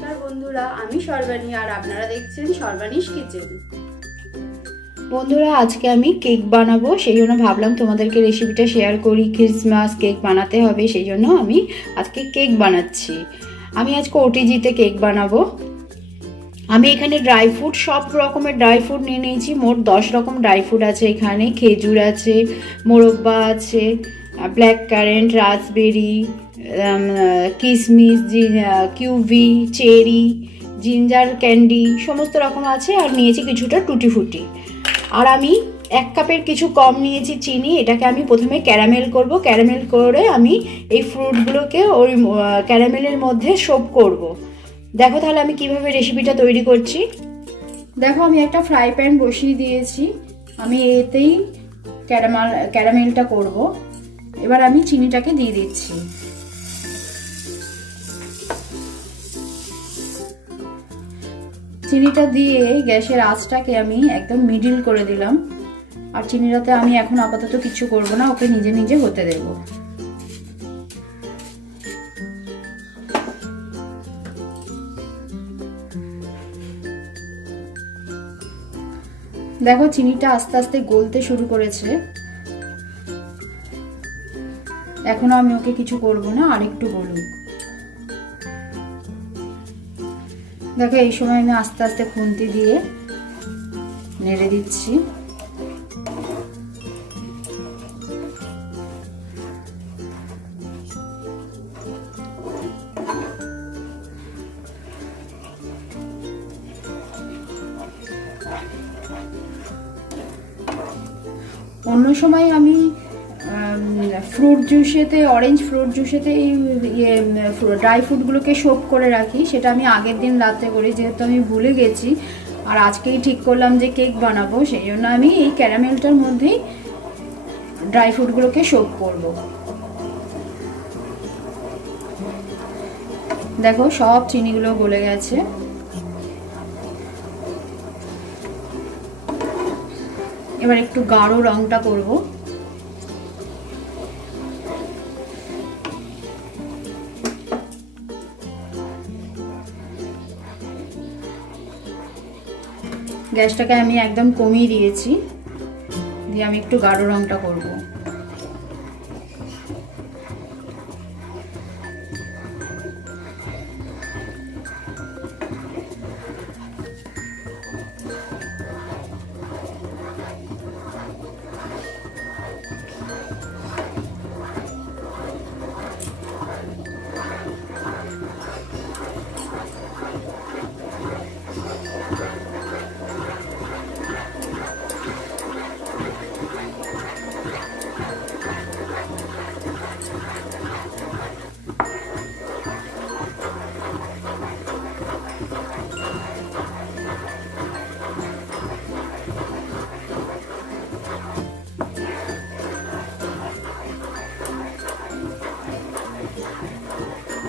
নমস্কার বন্ধুরা, আমি সর্বাণী আর আপনারা দেখছেন সর্বাণীস কিচেন। বন্ধুরা, আজকে আমি কেক বানাবো, সেই জন্য ভাবলাম তোমাদেরকে রেসিপিটা শেয়ার করি। ক্রিসমাস কেক বানাতে হবে, সেই জন্য আমি আজকে কেক বানাচ্ছি। আমি আজকে ওটিজিতে কেক বানাবো। আমি এখানে ড্রাই ফ্রুট সব রকমের ড্রাই ফ্রুট নিয়ে নিয়েছি। মোট দশ রকম ড্রাই ফ্রুট আছে এখানে। খেজুর আছে, মোরব্বা আছে ব্ল্যাক কারেন্ট রাসবেরি কিশমিশ কিউভি, চেরি, জিঞ্জার, ক্যান্ডি, সমস্ত রকম আছে আর নিয়েছি কিছুটা টুটি ফুটি আর আমি এক কাপের কিছু কম নিয়েছি চিনি, এটাকে আমি প্রথমে ক্যারামেল করব। ক্যারামেল করে আমি এই ফ্রুটগুলোকে ওই ক্যারামেলের মধ্যে সোপ করব। দেখো তাহলে আমি কীভাবে রেসিপিটা তৈরি করছি। দেখো আমি একটা ফ্রাই প্যান বসিয়ে দিয়েছি। আমি এতেই ক্যারামেল, ক্যারামেলটা করব। এবার আমি চিনিটাকে দিয়ে দিচ্ছি। চিনিটা দিয়ে গ্যাসের আঁচটাকে আমি একদম মিডিল করে দিলাম। আর চিনিটাতে আমি এখন আপাতত কিছু করব না, ওকে নিজে নিজে হতে দেব। দেখো, চিনিটা আস্তে আস্তে গলতে শুরু করেছে। এখনও আমি ওকে কিছু করব না আর একটু গলুক। দেখো এই সময় আমি আস্তে আস্তে খুন্তি দিয়ে নেড়ে দিচ্ছি। অন্য সময় আমি ফ্রুট জুসেতে অরেঞ্জ ফ্রুট জুসেতে এই ইয়ে ড্রাই ফ্রুটগুলোকে সোপ করে রাখি। সেটা আমি আগের দিন রাতে করি, যেহেতু আমি ভুলে গেছি। আর আজকেই ঠিক করলাম যে কেক বানাবো, সেই জন্য আমি এই ক্যারামেলটার মধ্যেই ড্রাই ফ্রুটগুলোকে সোপ করব। দেখো, সব চিনিগুলো গলে গেছে। এবার একটু গাঢ় রংটা করব। গ্যাসটাকে আমি একদম কমিয়ে দিয়েছি। দিয়ে আমি একটু গাঢ় রঙটা করব।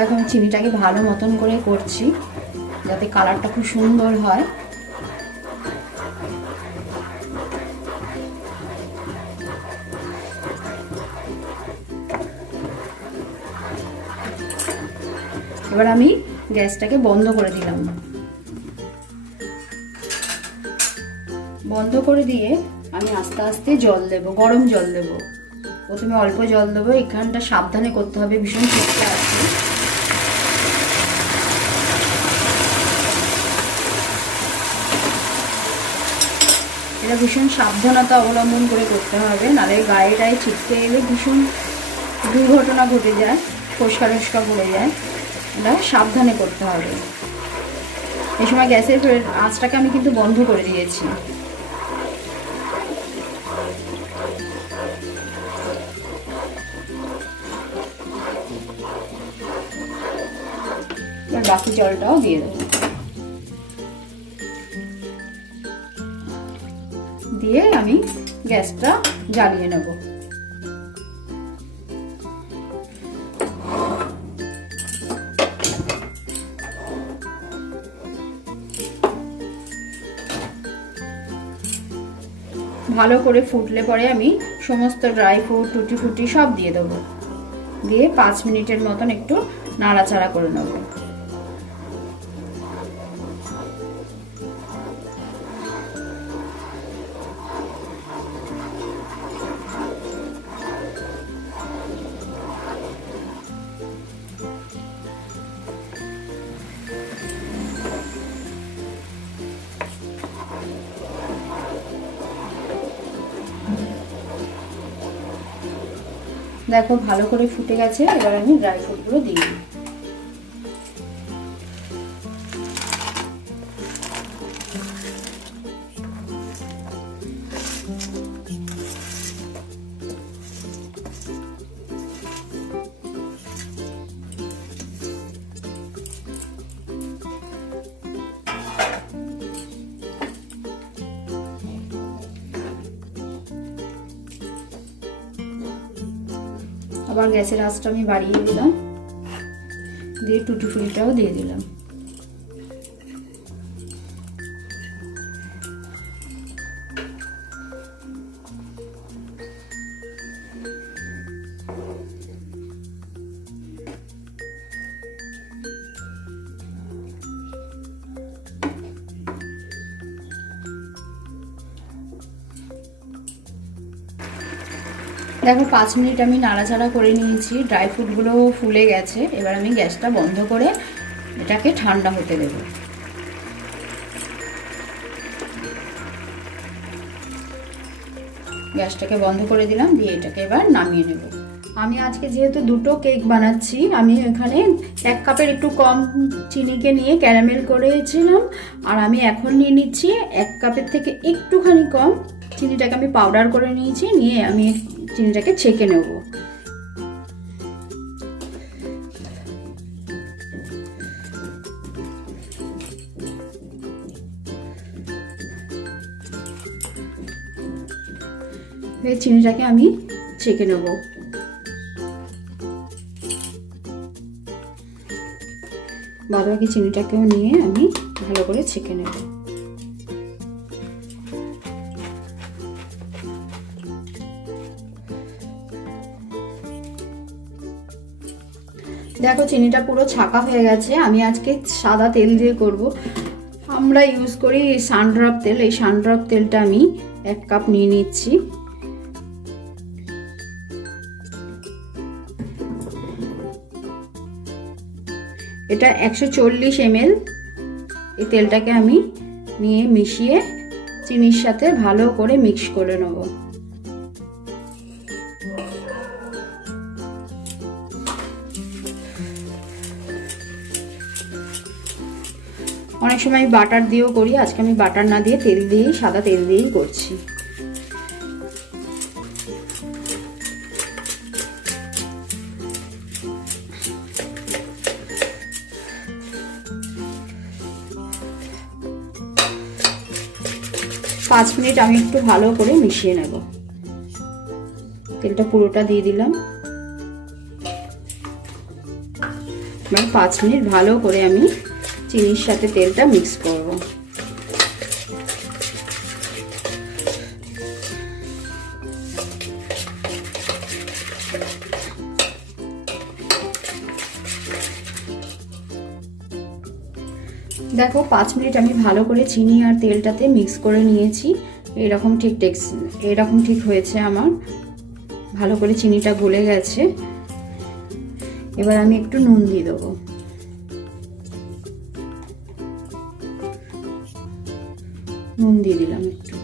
দেখো আমি চিনিটাকে ভালো মতন করে করছি, যাতে কালারটা খুব সুন্দর হয়। এবার আমি গ্যাসটাকে বন্ধ করে দিলাম। বন্ধ করে দিয়ে আমি আস্তে আস্তে জল দেব, গরম জল দেব। প্রথমে অল্প জল দেবো, এখানটা সাবধানে করতে হবে, ভীষণ শুকতে আছে এটা ভীষণ সাবধানতা অবলম্বন করে করতে হবে, নাহলে গায়ে গায়ে ছিটকে এলে ভীষণ দুর্ঘটনা ঘটে যায় ফসকা টসকা পড়ে যায়। এটা সাবধানে করতে হবে। এই সময় গ্যাসের আঁচটাকে আমি কিন্তু বন্ধ করে দিয়েছি। বাকি জলটাও দিয়ে দেবো। দিয়ে আমি গ্যাসটা জ্বালিয়ে নেব। ভালো করে ফুটলে পরে আমি সমস্ত ড্রাই ফ্রুট, টুটি ফুটি সব দিয়ে দেবো। দিয়ে পাঁচ মিনিটের মতন একটু নাড়াচাড়া করে নেব। দেখো ভালো করে ফুটে গেছে এবার আমি ড্রাই ফ্রুটগুলো দিয়ে দিই আবার গ্যাসের আঁচটা আমি বাড়িয়ে দিলাম। দিয়ে টুটুফুলিটাও দিয়ে দিলাম। দেখো, পাঁচ মিনিট আমি নাড়াচাড়া করে নিয়েছি। ড্রাই ফ্রুটগুলো ফুলে গেছে। এবার আমি গ্যাসটা বন্ধ করে এটাকে ঠান্ডা হতে দেব। গ্যাসটাকে বন্ধ করে দিলাম, দিয়ে এটাকে এবার নামিয়ে নেব। আমি আজকে যেহেতু দুটো কেক বানাচ্ছি, আমি এখানে এক কাপের একটু কম চিনিকে নিয়ে ক্যারামেল করেছিলাম। আর আমি এখন নিয়ে নিচ্ছি এক কাপের থেকে একটুখানি কম চিনিটাকে আমি পাউডার করে নিয়েছি, নিয়ে আমি চিনিটাকে ছেঁকে নেব। চিনিটাকে আমি ছেঁকে নেব। বাদবাকি চিনিটাকেও নিয়ে আমি ভালো করে ছেঁকে নেব। দেখো চিনিটা পুরো ছাকা হয়ে গেছে, আমি আজকে সাদা তেল দিয়ে করব। আমরা ইউজ করি সানড্রপ তেল, এই সানড্রপ তেলটা আমি এক কাপ নিয়ে নিচ্ছি। এটা একশো চল্লিশ এমএল, এই তেলটাকে আমি নিয়ে মিশিয়ে চিনির সাথে ভালো করে মিক্স করে নেব। সময় আমি বাটার দিয়েও করি, আজকে আমি বাটার না দিয়ে তেল দিয়েই, সাদা তেল দিয়েই করছি। পাঁচ মিনিট আমি একটু ভালো করে মিশিয়ে নেব। তেলটা পুরোটা দিয়ে দিলাম। এবার পাঁচ মিনিট ভালো করে আমি চিনির সাথে তেলটা মিক্স করব। দেখো, পাঁচ মিনিট আমি ভালো করে চিনি আর তেলটাতে মিক্স করে নিয়েছি। এরকম ঠিক টেক্স এরকম ঠিক হয়েছে আমার। ভালো করে চিনিটা গলে গেছে। এবার আমি একটু নুন দিয়ে দেবো। নুন দিয়ে দিলাম একটু।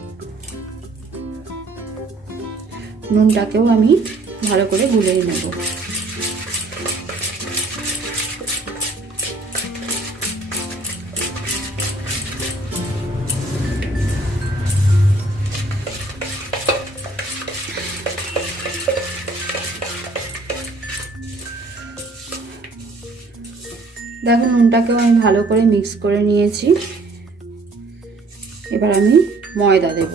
নুনটাকেও আমি ভালো করে গুলিয়ে নেব। দেখো, নুনটাকেও আমি ভালো করে মিক্স করে নিয়েছি। এবার আমি ময়দা দেব।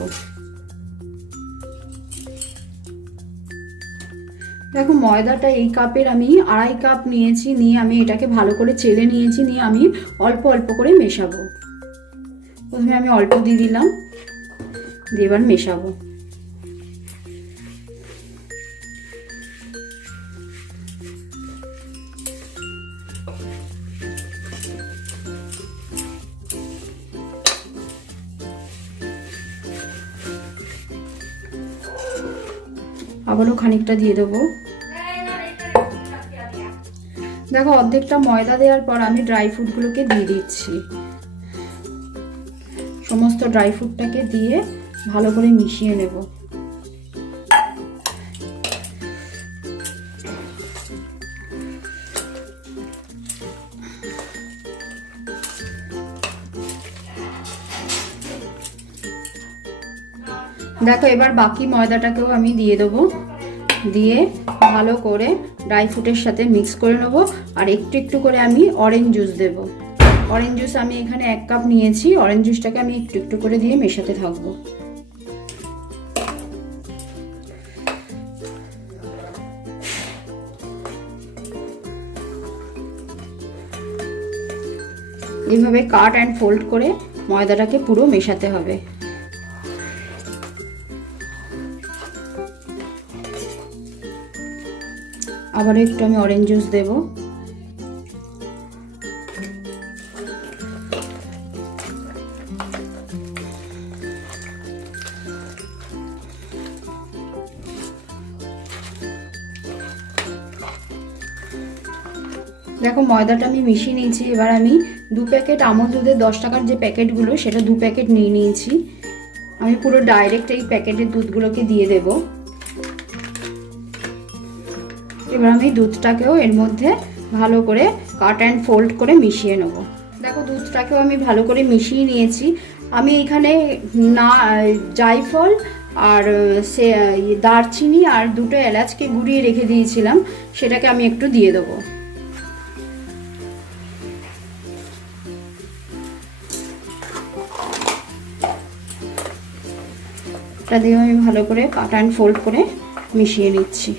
দেখো, ময়দাটা এই কাপের আমি আড়াই কাপ নিয়েছি, নিয়ে আমি এটাকে ভালো করে চেলে নিয়েছি, নিয়ে আমি অল্প অল্প করে মেশাবো। প্রথমে আমি অল্প দিয়ে দিলাম, দিয়ে এবার মেশাবো। আবারও খানিকটা দিয়ে দেবো। দেখো, অর্ধেকটা ময়দা দেওয়ার পর আমি ড্রাই ফ্রুটগুলোকে দিয়ে দিচ্ছি। সমস্ত ড্রাই ফ্রুটটাকে দিয়ে ভালো করে মিশিয়ে নেব। দেখো, এবার বাকি ময়দাটাকেও আমি দিয়ে দেবো। দিয়ে ভালো করে ড্রাই ফ্রুটের সাথে মিক্স করে নেব। আর একটু একটু করে আমি অরেঞ্জ জুস দেব। অরেঞ্জ জুস আমি এখানে এক কাপ নিয়েছি। অরেঞ্জ জুসটাকে আমি একটু একটু করে দিয়ে মেশাতে থাকব। এইভাবে কাট অ্যান্ড ফোল্ড করে ময়দাটাকে পুরো মেশাতে হবে। আবারও একটু আমি অরেঞ্জ জুস দেব। দেখো, ময়দাটা আমি মিশিয়ে নিয়েছি। এবার আমি দু প্যাকেট আমল দুধের দশ টাকার যে প্যাকেটগুলো, সেটা দু প্যাকেট নিয়ে নিয়েছি। আমি পুরো ডাইরেক্ট এই প্যাকেটের দুধগুলোকে দিয়ে দেব। এবার আমি দুধটাকেও এর মধ্যে ভালো করে কাট অ্যান্ড ফোল্ড করে মিশিয়ে নেব। দেখো দুধটাকেও আমি ভালো করে মিশিয়ে নিয়েছি। আমি এখানে না, জায়ফল আর, সে দারচিনি আর দুটো এলাচকে গুঁড়িয়ে রেখে দিয়েছিলাম। সেটাকে আমি একটু দিয়ে দেবো। এটা দিয়ে আমি ভালো করে কাট অ্যান্ড ফোল্ড করে মিশিয়ে নিচ্ছি।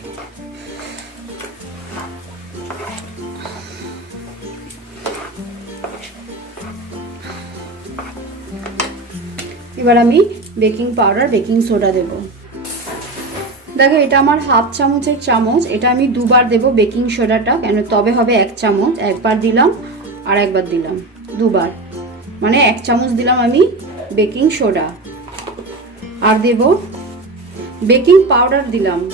এবার আমি বেকিং পাউডার, বেকিং সোডা দেব। দেখো, এটা আমার হাফ চামচের চামচ। এটা আমি দুবার দেব বেকিং সোডাটা, কেন তবে হবে এক চামচ। একবার দিলাম আর একবার দিলাম, দুবার। মানে এক চামচ দিলাম আমি বেকিং সোডা। আর দেব বেকিং পাউডার দিলাম।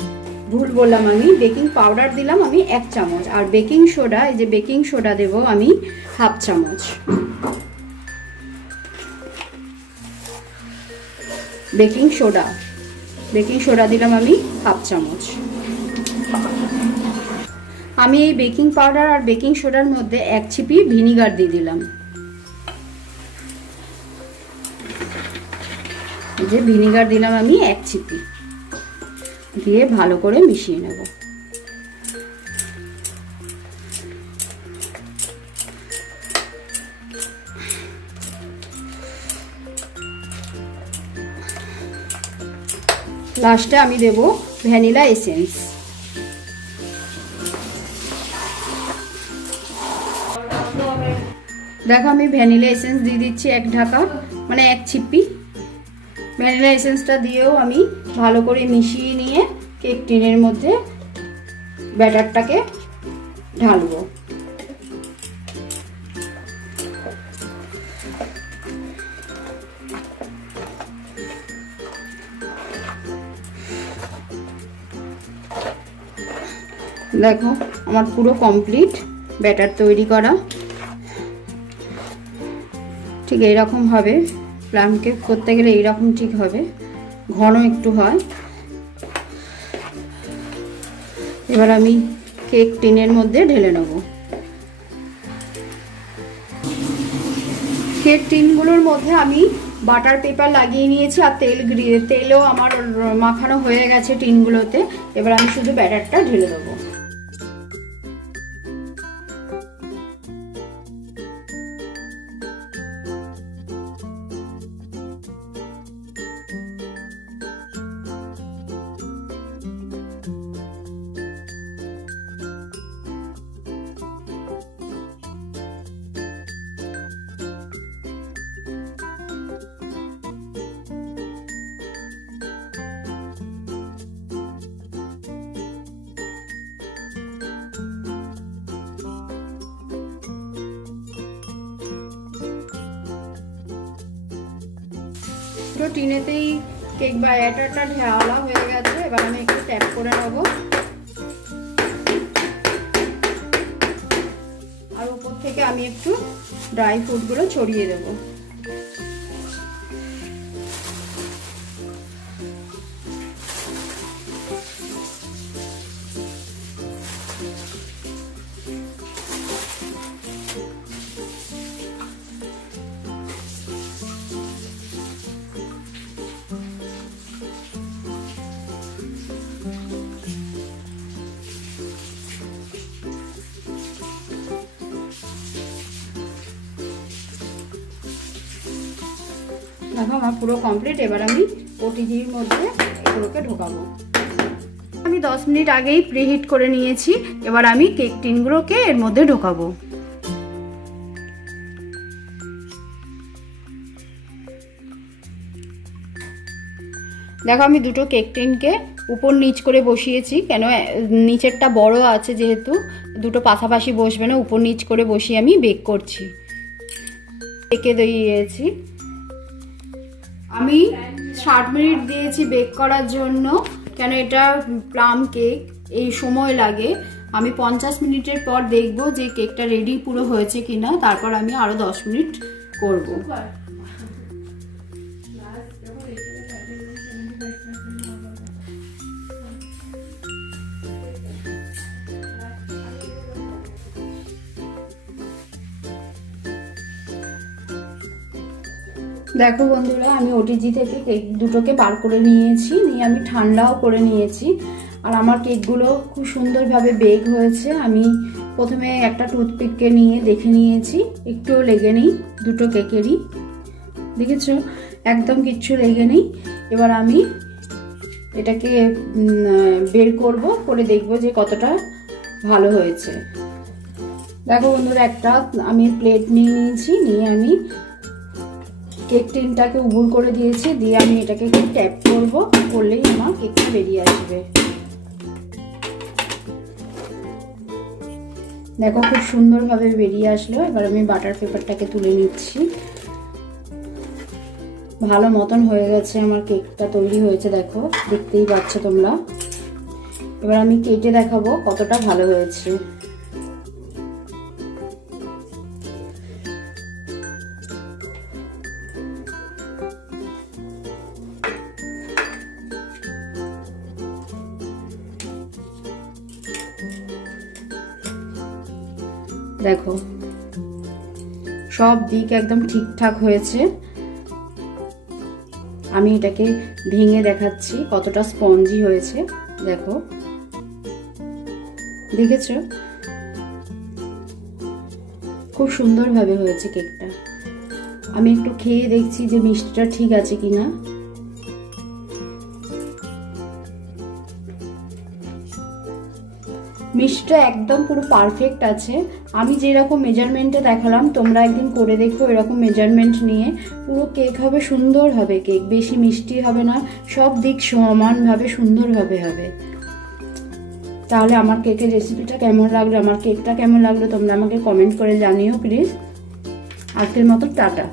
ভুল বললাম আমি, বেকিং পাউডার দিলাম আমি এক চামচ। আর বেকিং সোডা, এই যে বেকিং সোডা দেব আমি হাফ চামচ। Baking soda. বেকিং সোডা দিলাম আমি হাফ চামচ। আমি এই বেকিং পাউডার আর বেকিং সোডার মধ্যে এক ছিপি ভিনিগার দিয়ে দিলাম। যে ভিনিগার দিলাম আমি এক ছিপি। দিয়ে ভালো করে মিশিয়ে নেব। লাস্টে আমি দেব ভ্যানিলা এসেন্স। দেখো আমি ভ্যানিলা এসেন্স দিয়ে দিচ্ছি এক ঢাকা মানে এক ছিপি। ভ্যানিলা এসেন্সটা দিয়েও আমি ভালো করে মিশিয়ে নিয়ে কেক টিনের মধ্যে ব্যাটারটাকে ঢালবো। দেখো, আমার পুরো কমপ্লিট ব্যাটার তৈরি করা। ঠিক এইরকম হবে। প্লাম কেক করতে গেলে এইরকম ঠিক হবে। ঘন একটু হয়। এবার আমি কেক টিনের মধ্যে ঢেলে নেব। কেক টিনগুলোর মধ্যে আমি বাটার পেপার লাগিয়ে নিয়েছি আর তেল তেলও আমার মাখানো হয়ে গেছে টিনগুলোতে। এবার আমি শুধু ব্যাটারটা ঢেলে দেবো। পুরো টিনেতেই কেক বা ব্যাটারটা ঢেওয়ালা হয়ে গেছে, এবার আমি একটু ট্যাপ করে নেব। আর উপর থেকে আমি একটু ড্রাই ফ্রুটগুলো ছড়িয়ে দেবো। পুরো কমপ্লিট এবার আমি ওটিজির মধ্যে এগুলোকে ঢোকাবো। আমি দশ মিনিট আগেই প্রিহিট করে নিয়েছি, এবার আমি কেক টিনগুলোকে এর মধ্যে ঢোকাবো। দেখো, আমি দুটো কেক টিনকে উপর নিচ করে বসিয়েছি, কেন, নিচেরটা বড় আছে যেহেতু, দুটো পাশাপাশি বসবে না, উপর নিচ করে বসিয়ে আমি বেক করছি। বেকে দিয়েছি। আমি ষাট মিনিট দিয়েছি বেক করার জন্য। কেন এটা প্লাম কেক এই সময় লাগে। আমি পঞ্চাশ মিনিটের পর দেখব যে কেকটা রেডি পুরো হয়েছে কিনা। তারপর আমি আরও দশ মিনিট করব। দেখো বন্ধুরা, আমি ওটিজি থেকে কেক দুটোকে বার করে নিয়েছি, নিয়ে আমি ঠান্ডাও করে নিয়েছি। আর আমার কেকগুলো খুব সুন্দরভাবে বেক হয়েছে। আমি প্রথমে একটা টুথপিককে নিয়ে দেখে নিয়েছি, একটুও লেগে নেই দুটো কেকেরই। দেখেছ? একদম কিচ্ছু লেগে নেই। এবার আমি এটাকে বের করব, করে দেখব যে কতটা ভালো হয়েছে। দেখো বন্ধুরা, একটা আমি প্লেট নিয়ে নিয়েছি, নিয়ে আমি কেক টিনটাকে উবুর করে দিয়েছি, দিয়ে আমি এটাকে একটু ট্যাপ করব, করলেই আমার কেকটা বেরিয়ে আসবে। দেখো খুব সুন্দরভাবে বেরিয়ে আসলো, এবার আমি বাটার পেপারটাকে তুলে নিচ্ছি। ভালো মতন হয়ে গেছে আমার কেকটা তৈরি হয়েছে, দেখো, দেখতেই পাচ্ছ তোমরা। এবার আমি কেটে দেখাবো কতটা ভালো হয়েছে। দেখো। সব দিক একদম ঠিকঠাক হয়েছে। আমি এটাকে ভেঙে দেখাচ্ছি কতটা স্পঞ্জি হয়েছে, দেখো। দেখেছ? খুব সুন্দরভাবে হয়েছে কেকটা। আমি একটু খেয়ে দেখছি যে মিষ্টিটা ঠিক আছে কিনা। মিষ্টিটা একদম পুরো পারফেক্ট আছে। আমি যেরকম মেজারমেন্টে দেখালাম, তোমরা একদিন করে দেখো এরকম মেজারমেন্ট নিয়ে। পুরো কেক হবে সুন্দর হবে কেক বেশি মিষ্টি হবে না, সব দিক সমানভাবে সুন্দরভাবে হবে তাহলে আমার কেকের রেসিপিটা কেমন লাগল? আমার কেকটা কেমন লাগল তোমরা আমাকে কমেন্ট করে জানিও প্লিজ আজকের মতো টাটা।